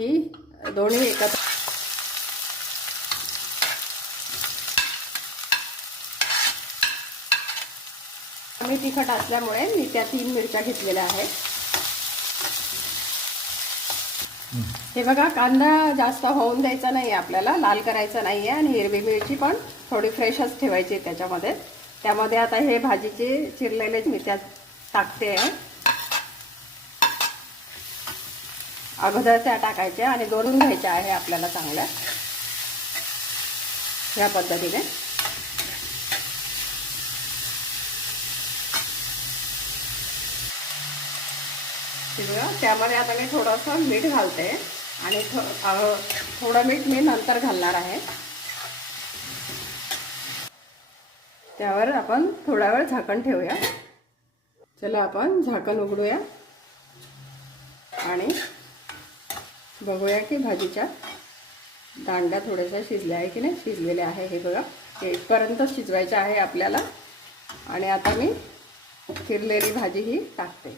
ही दोन्ही एकत्र कमी तिखट असल्यामुळे मी त्या 3 मिरच्या घेतलेल्या आहेत. हे बघा, कांदा जास्त होऊन द्यायचा नाही, आपल्याला लाल करायचा नाही आहे. आणि हिरवी मिरची पण थोडी फ्रेशच ठेवायची त्याच्यामध्ये. त्यामध्ये आता हे भाजीचे चिरलेले मी त्यात टाकते आहे. अगोदर त्या टाकायच्या आणि दोडून घ्यायच्या आहे आपल्याला चांगल्या ह्या पद्धतीने. त्यामध्ये आता मी थोडंसं मीठ घालते आणि थोडं मीठ मी नंतर घालणार आहे. त्यावर आपण थोडा वेळ झाकण ठेवूया. चला आपण झाकण उघडूया आणि बघूया की भाजीच्या दांड्या थोड्याशा शिजल्या आहे की नाही. शिजलेल्या आहे हे बघा, इथपर्यंत शिजवायचं आहे आपल्याला. आणि आता मी चिरलेली भाजी ही टाकते.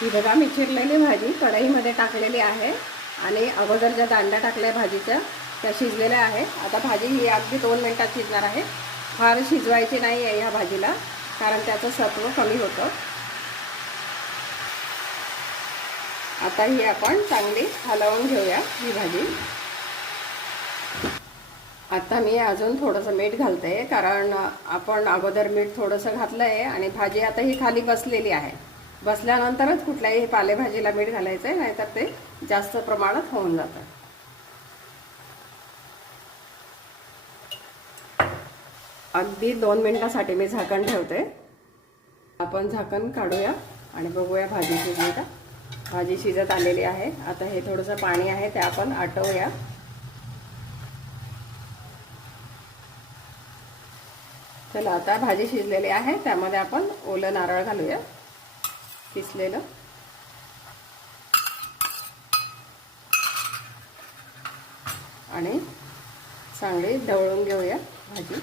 ही बघा, मी चिरलेली भाजी कढईमध्ये टाकलेली आहे आणि अगोदर ज्या दांड्या टाकल्या भाजीच्या त्या शिजलेल्या आहे. आता भाजी ही अगदी 2 मिनिटात शिजणार आहे. फार शिजवायची नाही आहे ह्या भाजीला, कारण त्याचं सत्व कमी होतं. आता ही आपण चांगली हलवून घेऊया ही भाजी. आता मी अजून थोडंसं मीठ घालते, कारण आपण अगोदर मीठ थोडंसं घातलं आहे आणि भाजी आता ही खाली बसलेली आहे. बसल्यानंतरच कुठल्याही पालेभाजीला मीठ घालायचं आहे, नाहीतर ते जास्त प्रमाणात होऊन जातं. अगदी 2 मिनिटासाठी मी झाकण ठेवते. आपण झाकण काढूया आणि बघूया भाजी शिजली का. भाजी शिजत आलेली आहे. आता हे थोडंसं पाणी आहे ते आपण आटवूया. चला, आता भाजी शिजलेली आहे. त्यामध्ये आपण ओलं नारळ घालूया, किसलेलं. आणि चांगली ढवळून घेऊया भाजी.